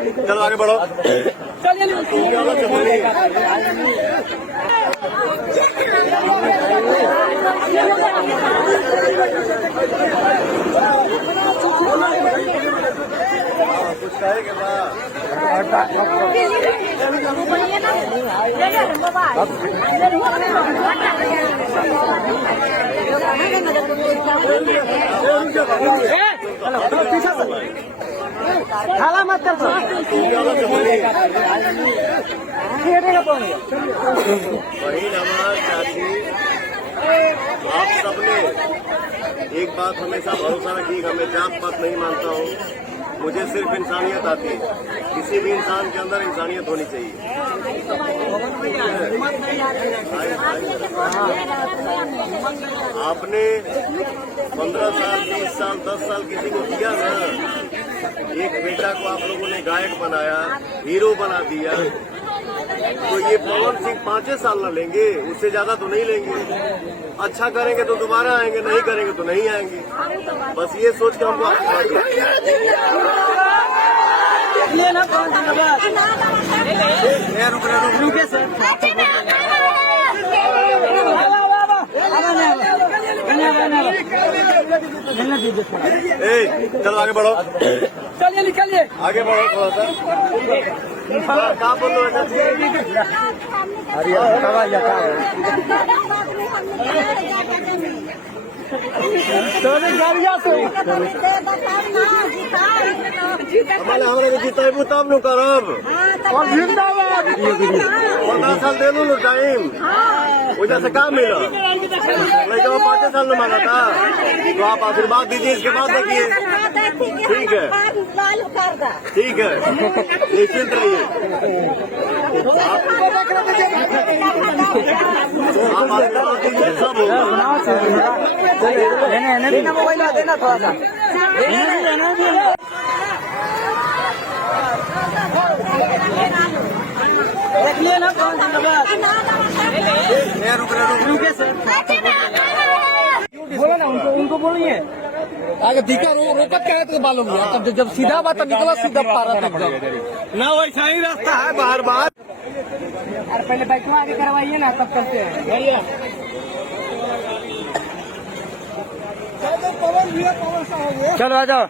चलो आगे बढ़ो। कुछ कहेंगे खाला मत कर वही नमाज चाची, आप सबने एक बात हमेशा भरोसा रखी, मैं जात पात नहीं मानता हूँ, मुझे सिर्फ इंसानियत आती है। किसी भी इंसान के अंदर इंसानियत होनी चाहिए। आपने 15 साल 20 साल 10 साल किसी को दिया ना, एक बेटा को आप लोगों ने गायक बनाया, हीरो बना दिया, तो ये पवन सिंह 5 साल न लेंगे, उससे ज्यादा तो नहीं लेंगे। अच्छा करेंगे तो दोबारा आएंगे, नहीं करेंगे तो नहीं आएंगे। बस ये सोच के हमको रुके सर चलो आगे बढ़ो, चलिए निकलिए आगे बढ़ो थोड़ा सा। कहाँ बोल रहे हमारे जीता है तब नु करब और जिंदाबाद 15 साल दे लो टाइम, वजह से काम मिला। नहीं तो 5 साल में मांगा था, तो आप आशीर्वाद दीजिए, इसके बाद देखिए। ठीक है ठीक है, निश्चिंत रहिए। आप आशीर्वाद दीजिए, सब होगा। मोबाइल देना थोड़ा सा देख लिए ना कौन रुके सर बोलो ना उनको बोलिए आगे दिखा रोकत क्या है तो मालूम नहीं। तब जब सीधा बात निकला सीधा पारा ना वैसा ही रास्ता है बार बार। और पहले बाइक में आगे करवाइए ना, तब चलते हैं। चलो आ जाओ।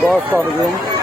बहुत